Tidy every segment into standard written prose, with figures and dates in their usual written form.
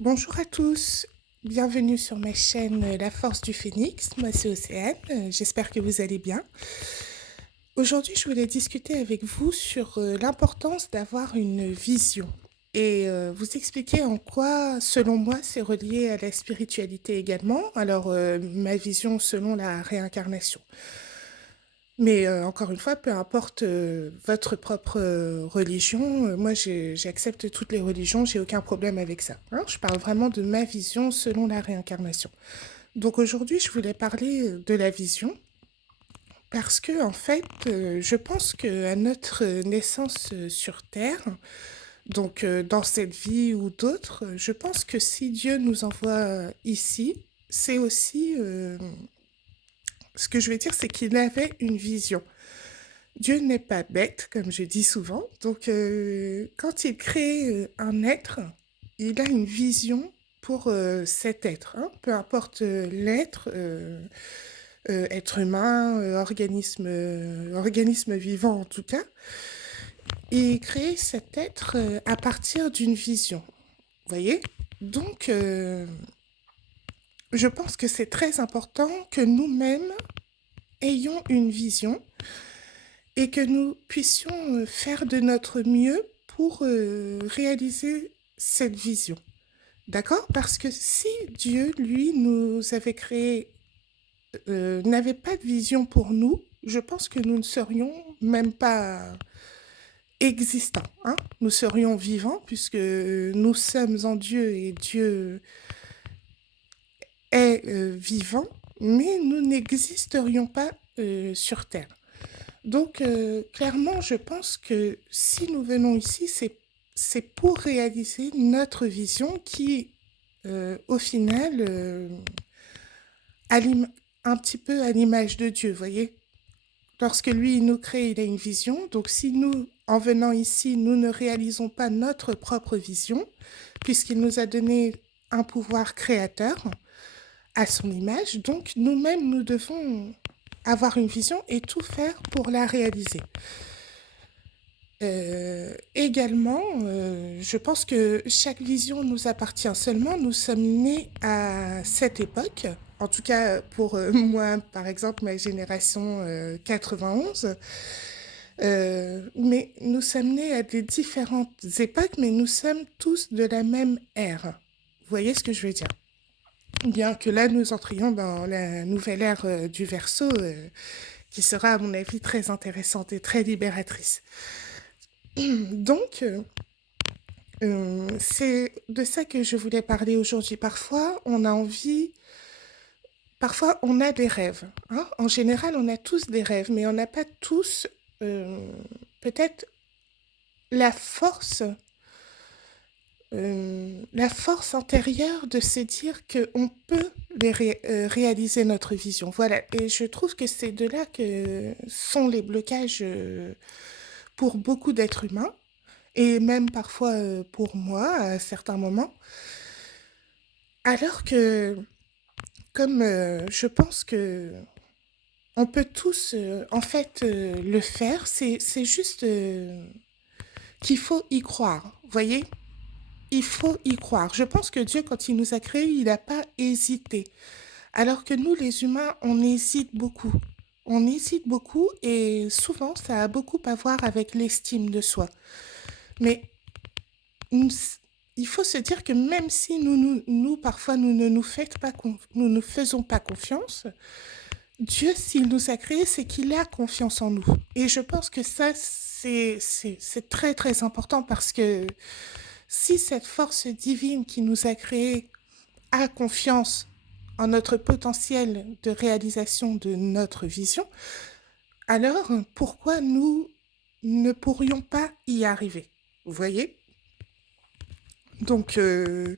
Bonjour à tous, bienvenue sur ma chaîne La Force du Phénix. Moi c'est Océane, j'espère que vous allez bien. Aujourd'hui je voulais discuter avec vous sur l'importance d'avoir une vision et vous expliquer en quoi, selon moi, c'est relié à la spiritualité également. Alors ma vision selon la réincarnation. Mais encore une fois, peu importe votre propre religion, moi j'accepte toutes les religions, j'ai aucun problème avec ça, hein. Je parle vraiment de ma vision selon la réincarnation. Donc aujourd'hui, je voulais parler de la vision parce que en fait, je pense que à notre naissance sur Terre, donc dans cette vie ou d'autres, je pense que si Dieu nous envoie ici, c'est aussi ce que je veux dire, c'est qu'il avait une vision. Dieu n'est pas bête, comme je dis souvent. Donc, quand il crée un être, il a une vision pour cet être, hein. Peu importe l'être, être humain, organisme vivant en tout cas. Il crée cet être à partir d'une vision. Vous voyez? Donc, je pense que c'est très important que nous-mêmes ayons une vision et que nous puissions faire de notre mieux pour réaliser cette vision. D'accord? Parce que si Dieu, lui, nous avait créé, n'avait pas de vision pour nous, je pense que nous ne serions même pas existants, hein. Nous serions vivants puisque nous sommes en Dieu et Dieu est vivant, mais nous n'existerions pas sur Terre. Donc, clairement, je pense que si nous venons ici, c'est pour réaliser notre vision qui, au final, alime un petit peu à l'image de Dieu, voyez. Lorsque lui, il nous crée, il a une vision. Donc, si nous, en venant ici, nous ne réalisons pas notre propre vision, puisqu'il nous a donné un pouvoir créateur à son image, donc nous-mêmes, nous devons avoir une vision et tout faire pour la réaliser. Également, je pense que chaque vision nous appartient seulement. Nous sommes nés à cette époque. En tout cas, pour moi, par exemple, ma génération 91. Mais nous sommes nés à des différentes époques, mais nous sommes tous de la même ère. Vous voyez ce que je veux dire? Bien que là, nous entrions dans la nouvelle ère du Verseau, qui sera, à mon avis, très intéressante et très libératrice. Donc, c'est de ça que je voulais parler aujourd'hui. Parfois on a des rêves, hein. En général, on a tous des rêves, mais on n'a pas tous peut-être la force, la force intérieure de se dire qu'on peut réaliser notre vision. Voilà, et je trouve que c'est de là que sont les blocages pour beaucoup d'êtres humains, et même parfois pour moi à certains moments. Alors que, comme je pense que on peut tous en fait le faire, c'est juste qu'il faut y croire. Vous voyez? Il faut y croire. Je pense que Dieu, quand il nous a créés, il n'a pas hésité. Alors que nous, les humains, on hésite beaucoup. On hésite beaucoup et souvent, ça a beaucoup à voir avec l'estime de soi. Mais nous, il faut se dire que même si parfois, nous ne nous ne faisons pas confiance, Dieu, s'il nous a créés, c'est qu'il a confiance en nous. Et je pense que ça, c'est très, très important parce que si cette force divine qui nous a créés a confiance en notre potentiel de réalisation de notre vision, alors pourquoi nous ne pourrions pas y arriver? Vous voyez? Donc, peu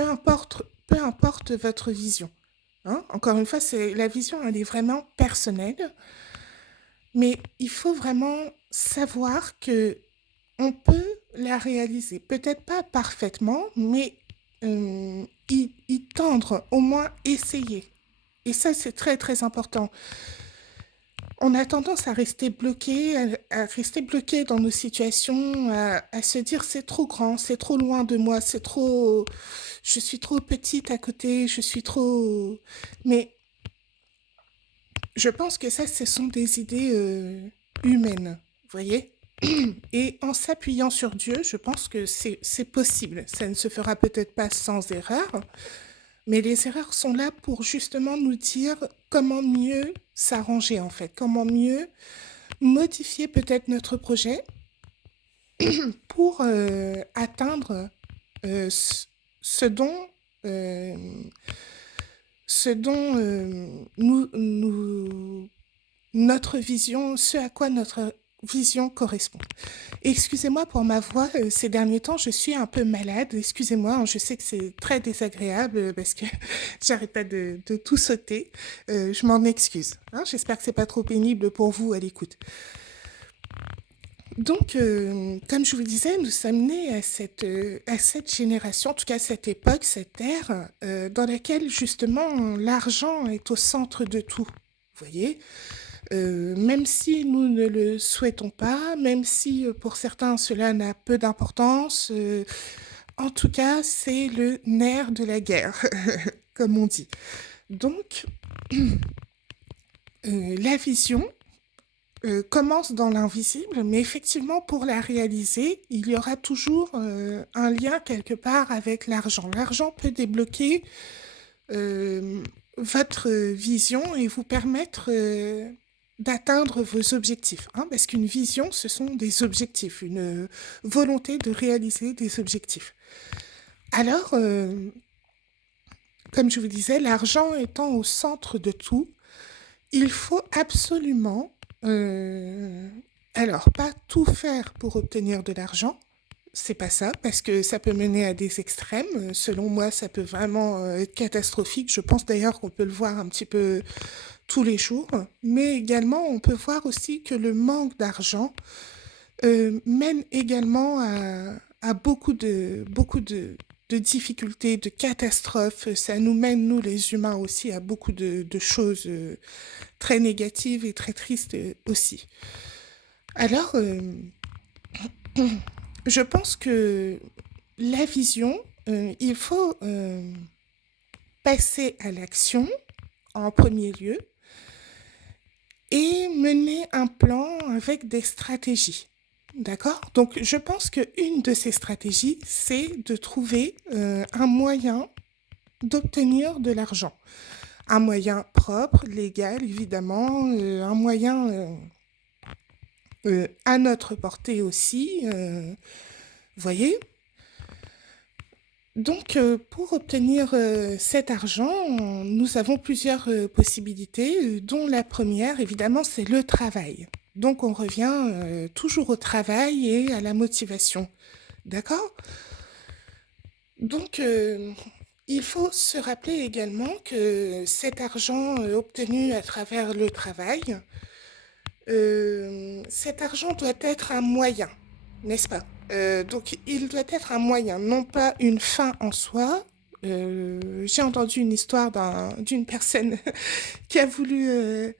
importe votre vision, hein. Encore une fois, la vision, elle est vraiment personnelle, mais il faut vraiment savoir que on peut la réaliser. Peut-être pas parfaitement, mais y tendre, au moins essayer. Et ça, c'est très, très important. On a tendance à rester bloqué dans nos situations, à se dire c'est trop grand, c'est trop loin de moi, je suis trop petite à côté, je suis trop. Mais je pense que ça, ce sont des idées humaines, vous voyez? Et en s'appuyant sur Dieu, je pense que c'est possible. Ça ne se fera peut-être pas sans erreur, mais les erreurs sont là pour justement nous dire comment mieux s'arranger en fait, comment mieux modifier peut-être notre projet pour atteindre euh, ce, ce dont, euh, ce dont notre vision, ce à quoi notre vision correspond. Excusez-moi pour ma voix, ces derniers temps, je suis un peu malade. Excusez-moi, hein, je sais que c'est très désagréable parce que j'arrête pas de tout sauter. Je m'en excuse, hein. J'espère que c'est pas trop pénible pour vous à l'écoute. Donc, comme je vous le disais, nous sommes nés à cette génération, en tout cas à cette époque, cette ère, dans laquelle justement l'argent est au centre de tout. Vous voyez, même si nous ne le souhaitons pas, même si pour certains cela n'a peu d'importance, en tout cas c'est le nerf de la guerre, comme on dit. Donc, la vision commence dans l'invisible, mais effectivement, pour la réaliser, il y aura toujours un lien quelque part avec l'argent. L'argent peut débloquer euh, votre vision et vous permettre d'atteindre vos objectifs. Hein, parce qu'une vision, ce sont des objectifs, une volonté de réaliser des objectifs. Alors, comme je vous disais, l'argent étant au centre de tout, il faut absolument, euh, alors pas tout faire pour obtenir de l'argent, c'est pas ça, parce que ça peut mener à des extrêmes. Selon moi, ça peut vraiment être catastrophique. Je pense d'ailleurs qu'on peut le voir un petit peu tous les jours. Mais également, on peut voir aussi que le manque d'argent mène également à de difficultés, de catastrophes. Ça nous mène, nous les humains aussi, à beaucoup de choses très négatives et très tristes aussi. Alors, je pense que la vision, il faut passer à l'action en premier lieu et mener un plan avec des stratégies. D'accord? Donc, je pense qu'une de ces stratégies, c'est de trouver un moyen d'obtenir de l'argent. Un moyen propre, légal, évidemment, un moyen à notre portée aussi. Vous voyez? Donc, pour obtenir cet argent, nous avons plusieurs possibilités, dont la première, évidemment, c'est le travail. Donc, on revient toujours au travail et à la motivation. D'accord? Donc, il faut se rappeler également que cet argent obtenu à travers le travail, cet argent doit être un moyen, n'est-ce pas? Donc, il doit être un moyen, non pas une fin en soi. J'ai entendu une histoire d'une personne qui a voulu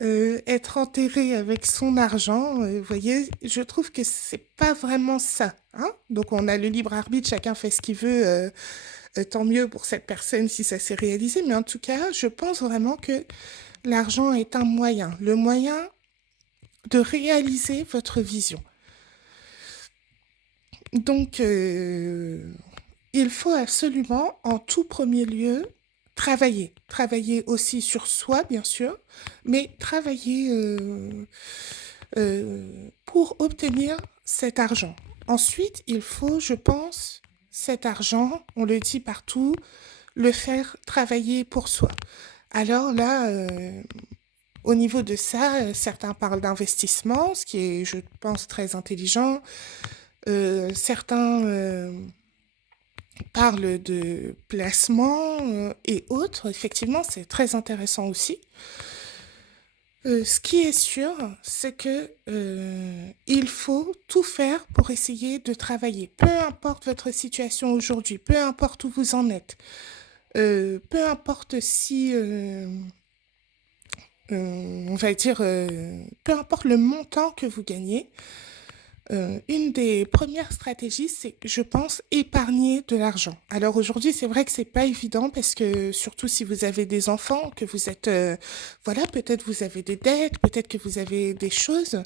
être enterrée avec son argent. Vous voyez, je trouve que c'est pas vraiment ça, hein. Donc, on a le libre arbitre, chacun fait ce qu'il veut. Tant mieux pour cette personne si ça s'est réalisé. Mais en tout cas, je pense vraiment que l'argent est un moyen, le moyen de réaliser votre vision. Donc, il faut absolument, en tout premier lieu, travailler. Travailler aussi sur soi, bien sûr, mais travailler pour obtenir cet argent. Ensuite, il faut, je pense, cet argent, on le dit partout, le faire travailler pour soi. Alors là, au niveau de ça, certains parlent d'investissement, ce qui est, je pense, très intelligent. Certains parlent de placement et autres. Effectivement, c'est très intéressant aussi. Ce qui est sûr, c'est que il faut tout faire pour essayer de travailler. Peu importe votre situation aujourd'hui, peu importe où vous en êtes, peu importe si on va dire, peu importe le montant que vous gagnez, une des premières stratégies, c'est, je pense, épargner de l'argent. Alors aujourd'hui, c'est vrai que c'est pas évident parce que surtout si vous avez des enfants, que vous êtes, voilà, peut-être vous avez des dettes, peut-être que vous avez des choses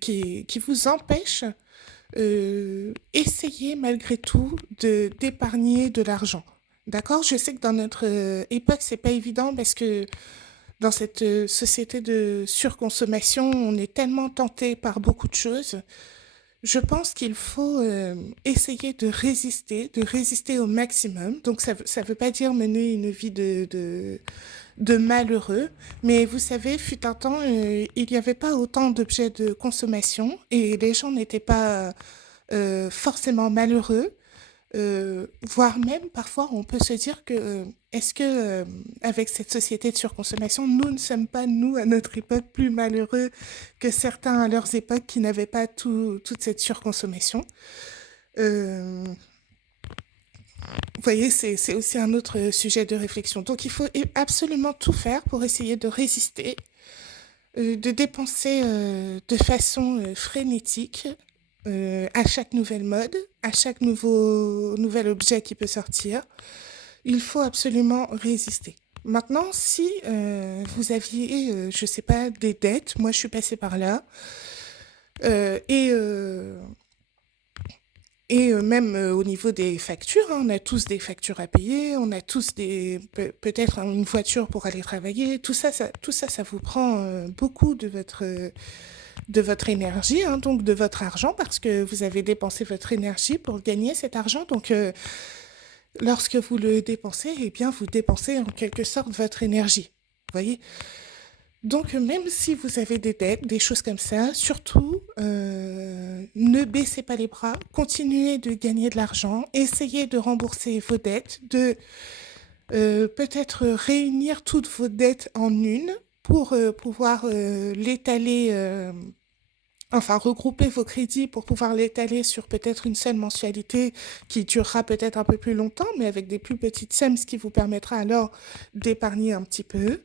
qui vous empêchent. Essayez malgré tout de d'épargner de l'argent. D'accord? Je sais que dans notre époque, c'est pas évident parce que dans cette société de surconsommation, on est tellement tenté par beaucoup de choses. Je pense qu'il faut essayer de résister au maximum. Donc ça veut pas dire mener une vie de malheureux, mais vous savez, fut un temps, il n'y avait pas autant d'objets de consommation et les gens n'étaient pas forcément malheureux. Voire même parfois on peut se dire que est-ce que avec cette société de surconsommation, nous ne sommes pas, nous, à notre époque, plus malheureux que certains à leurs époques qui n'avaient pas toute cette surconsommation. Euh, Vous voyez, c'est aussi un autre sujet de réflexion. Donc il faut absolument tout faire pour essayer de résister, de dépenser de façon frénétique à chaque nouvelle mode, à chaque nouvel objet qui peut sortir. Il faut absolument résister. Maintenant, si vous aviez, je sais pas, des dettes, moi je suis passée par là, euh, et, euh, même au niveau des factures, hein, on a tous des factures à payer, on a tous peut-être une voiture pour aller travailler, tout ça, ça vous prend beaucoup de votre énergie, hein, donc de votre argent, parce que vous avez dépensé votre énergie pour gagner cet argent. Donc, lorsque vous le dépensez, eh bien, vous dépensez en quelque sorte votre énergie. Vous voyez? Donc, même si vous avez des dettes, des choses comme ça, surtout, ne baissez pas les bras, continuez de gagner de l'argent, essayez de rembourser vos dettes, de peut-être réunir toutes vos dettes en une pour pouvoir l'étaler, enfin regrouper vos crédits pour pouvoir l'étaler sur peut-être une seule mensualité qui durera peut-être un peu plus longtemps, mais avec des plus petites sommes, ce qui vous permettra alors d'épargner un petit peu.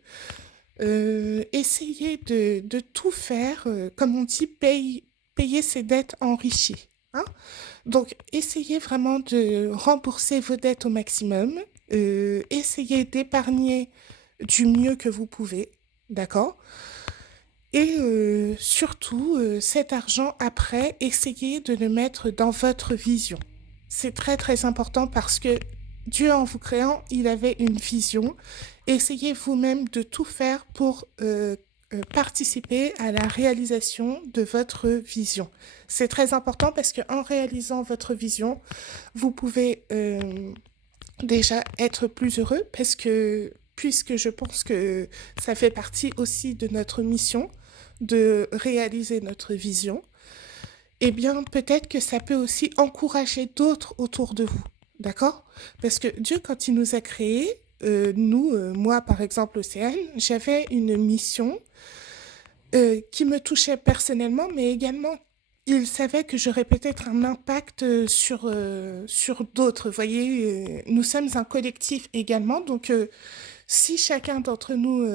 Essayez de tout faire, comme on dit, payer ses dettes enrichies. Hein. Donc, essayez vraiment de rembourser vos dettes au maximum. Essayez d'épargner du mieux que vous pouvez. D'accord? Et surtout, cet argent, après, essayez de le mettre dans votre vision. C'est très très important parce que Dieu, en vous créant, il avait une vision. Essayez vous-même de tout faire pour participer à la réalisation de votre vision. C'est très important parce qu'en réalisant votre vision, vous pouvez déjà être plus heureux parce que, puisque je pense que ça fait partie aussi de notre mission de réaliser notre vision, eh bien, peut-être que ça peut aussi encourager d'autres autour de vous. D'accord? Parce que Dieu, quand il nous a créés, moi par exemple, Océane, j'avais une mission qui me touchait personnellement, mais également, il savait que j'aurais peut-être un impact sur d'autres. Vous voyez, nous sommes un collectif également, donc si chacun d'entre nous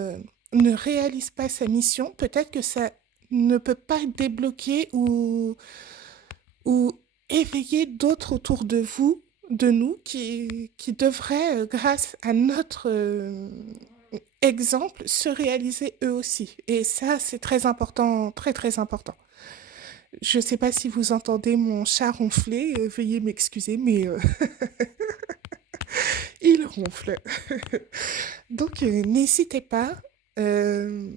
ne réalise pas sa mission, peut-être que ça ne peut pas débloquer ou éveiller d'autres autour de vous, de nous, qui devraient, grâce à notre exemple, se réaliser eux aussi. Et ça, c'est très important, très très important. Je ne sais pas si vous entendez mon chat ronfler, veuillez m'excuser, mais il ronfle. Donc, n'hésitez pas. euh,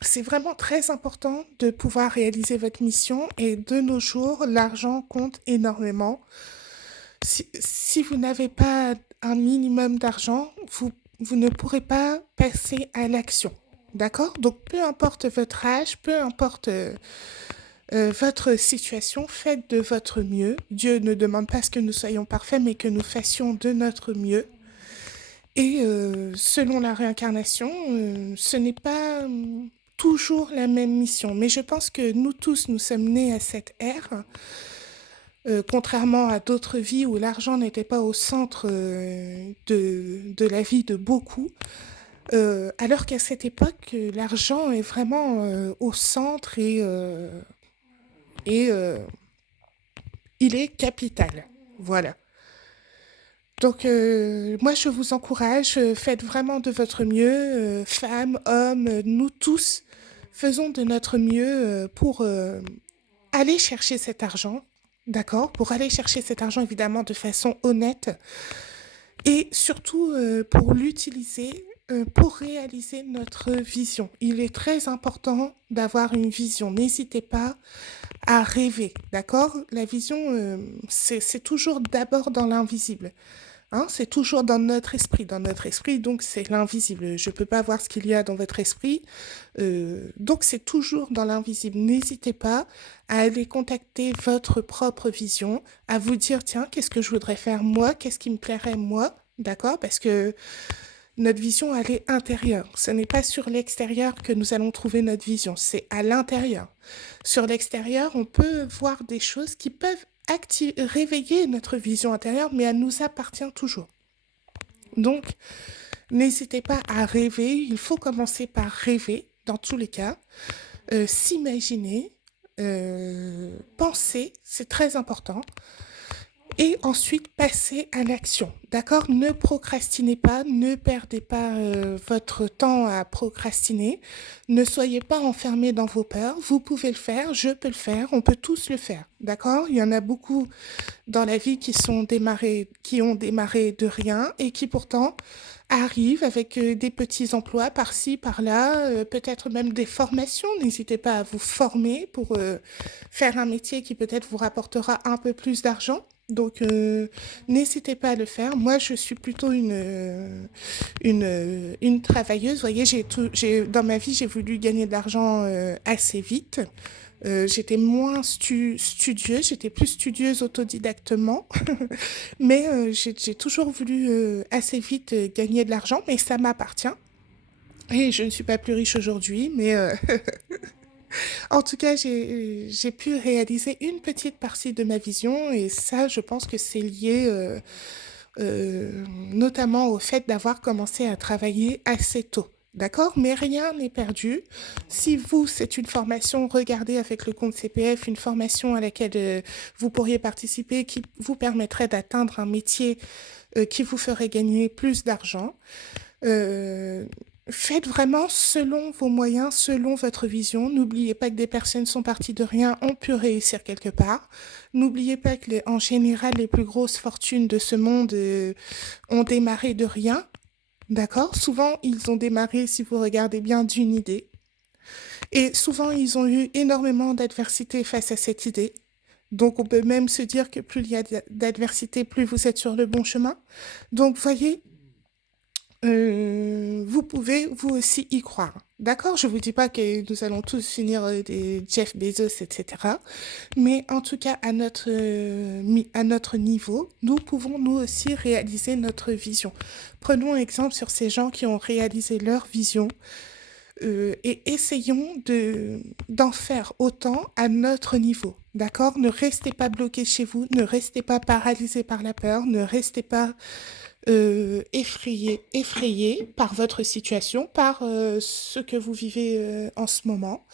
c'est vraiment très important de pouvoir réaliser votre mission et de nos jours, l'argent compte énormément. Si vous n'avez pas un minimum d'argent, vous ne pourrez pas passer à l'action. D'accord? Donc, peu importe votre âge, peu importe votre situation, faites de votre mieux. Dieu ne demande pas ce que nous soyons parfaits, mais que nous fassions de notre mieux. Et selon la réincarnation, ce n'est pas toujours la même mission. Mais je pense que nous tous, nous sommes nés à cette ère, contrairement à d'autres vies où l'argent n'était pas au centre de la vie de beaucoup. alors qu'à cette époque, l'argent est vraiment, au centre et il est capital. Voilà. Donc, moi, je vous encourage, faites vraiment de votre mieux, femmes, hommes, nous tous, faisons de notre mieux pour aller chercher cet argent, d'accord? Pour aller chercher cet argent, évidemment, de façon honnête et surtout pour l'utiliser pour réaliser notre vision. Il est très important d'avoir une vision. N'hésitez pas à rêver, d'accord? La vision, c'est toujours d'abord dans l'invisible. Hein, c'est toujours dans notre esprit. Dans notre esprit, donc c'est l'invisible. Je ne peux pas voir ce qu'il y a dans votre esprit. Donc c'est toujours dans l'invisible. N'hésitez pas à aller contacter votre propre vision, à vous dire, tiens, qu'est-ce que je voudrais faire moi? Qu'est-ce qui me plairait moi? D'accord? Parce que notre vision, elle est intérieure. Ce n'est pas sur l'extérieur que nous allons trouver notre vision, c'est à l'intérieur. Sur l'extérieur, on peut voir des choses qui peuvent réveiller notre vision intérieure, mais elle nous appartient toujours. Donc, n'hésitez pas à rêver. Il faut commencer par rêver, dans tous les cas. S'imaginer, penser, c'est très important. Et ensuite, passer à l'action, d'accord? Ne procrastinez pas, ne perdez pas votre temps à procrastiner. Ne soyez pas enfermés dans vos peurs. Vous pouvez le faire, je peux le faire, on peut tous le faire, d'accord? Il y en a beaucoup dans la vie qui ont démarré de rien et qui pourtant arrivent avec des petits emplois par-ci, par-là, peut-être même des formations. N'hésitez pas à vous former pour faire un métier qui peut-être vous rapportera un peu plus d'argent. Donc, n'hésitez pas à le faire. Moi, je suis plutôt une travailleuse. Vous voyez, dans ma vie, j'ai voulu gagner de l'argent assez vite. J'étais moins studieuse, j'étais plus studieuse autodidactement, mais j'ai toujours voulu assez vite gagner de l'argent, mais ça m'appartient. Et je ne suis pas plus riche aujourd'hui, mais en tout cas, j'ai pu réaliser une petite partie de ma vision, et ça, je pense que c'est lié notamment au fait d'avoir commencé à travailler assez tôt. D'accord? Mais rien n'est perdu. Si vous, c'est une formation, regardez avec le compte CPF, une formation à laquelle vous pourriez participer qui vous permettrait d'atteindre un métier qui vous ferait gagner plus d'argent. Euh, Faites vraiment selon vos moyens, selon votre vision. N'oubliez pas que des personnes sont parties de rien, ont pu réussir quelque part. N'oubliez pas que, en général, les plus grosses fortunes de ce monde ont démarré de rien. D'accord? Souvent, ils ont démarré, si vous regardez bien, d'une idée. Et souvent, ils ont eu énormément d'adversité face à cette idée. Donc, on peut même se dire que plus il y a d'adversité, plus vous êtes sur le bon chemin. Donc, voyez, vous pouvez vous aussi y croire. D'accord? Je ne vous dis pas que nous allons tous finir des Jeff Bezos, etc. Mais en tout cas, à notre niveau, nous pouvons nous aussi réaliser notre vision. Prenons exemple sur ces gens qui ont réalisé leur vision et essayons d'en faire autant à notre niveau. D'accord? Ne restez pas bloqués chez vous, ne restez pas paralysés par la peur, ne restez pas effrayé par votre situation, par ce que vous vivez en ce moment.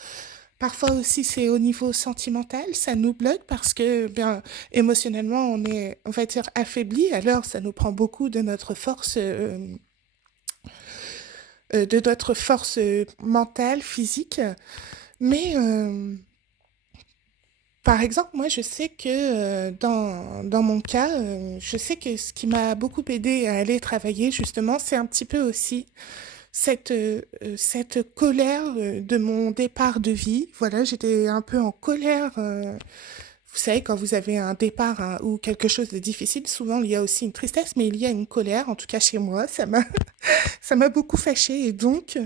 Parfois aussi, c'est au niveau sentimental, ça nous bloque parce que, bien, émotionnellement, on va dire, affaibli. Alors, ça nous prend beaucoup de notre force mentale, physique. Mais par exemple, moi, je sais que dans mon cas, je sais que ce qui m'a beaucoup aidé à aller travailler, justement, c'est un petit peu aussi cette colère de mon départ de vie. Voilà, j'étais un peu en colère. Vous savez, quand vous avez un départ hein, ou quelque chose de difficile, souvent il y a aussi une tristesse, mais il y a une colère, en tout cas chez moi, ça m'a beaucoup fâchée et donc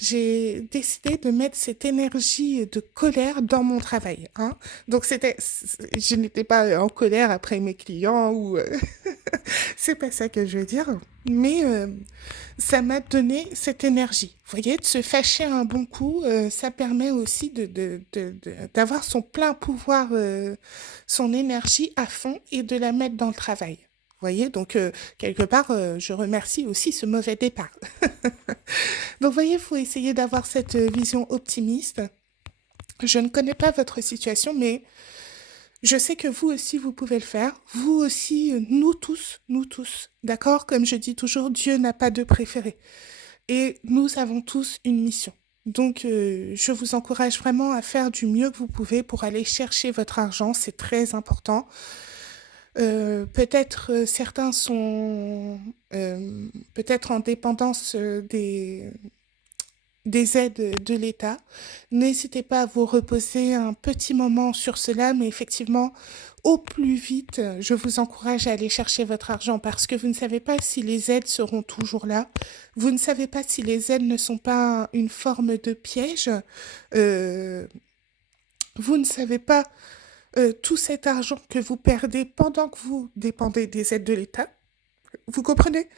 j'ai décidé de mettre cette énergie de colère dans mon travail, hein. Donc je n'étais pas en colère après mes clients ou c'est pas ça que je veux dire, mais ça m'a donné cette énergie. Vous voyez, de se fâcher un bon coup, ça permet aussi d'avoir son plein pouvoir, son énergie à fond et de la mettre dans le travail. Voyez? Donc, quelque part, je remercie aussi ce mauvais départ. Donc, voyez, il faut essayer d'avoir cette vision optimiste. Je ne connais pas votre situation, mais je sais que vous aussi, vous pouvez le faire. Vous aussi, nous tous, d'accord? Comme je dis toujours, Dieu n'a pas de préféré. Et nous avons tous une mission. Donc, je vous encourage vraiment à faire du mieux que vous pouvez pour aller chercher votre argent. C'est très important. Peut-être certains sont peut-être en dépendance des aides de l'État. N'hésitez pas à vous reposer un petit moment sur cela, mais effectivement, au plus vite, je vous encourage à aller chercher votre argent parce que vous ne savez pas si les aides seront toujours là. Vous ne savez pas si les aides ne sont pas une forme de piège. Euh, vous ne savez pas tout cet argent que vous perdez pendant que vous dépendez des aides de l'État. Vous comprenez?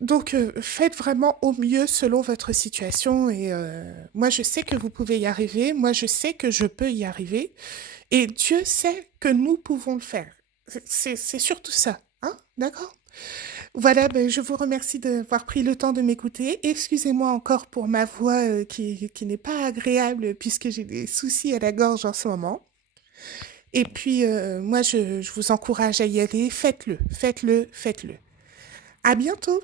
Donc, faites vraiment au mieux selon votre situation et moi, je sais que vous pouvez y arriver. Moi, je sais que je peux y arriver et Dieu sait que nous pouvons le faire. C'est surtout ça, hein? D'accord? Voilà, ben, je vous remercie d'avoir pris le temps de m'écouter. Excusez-moi encore pour ma voix, qui n'est pas agréable puisque j'ai des soucis à la gorge en ce moment. Et puis, moi, je vous encourage à y aller. Faites-le, faites-le, faites-le. À bientôt!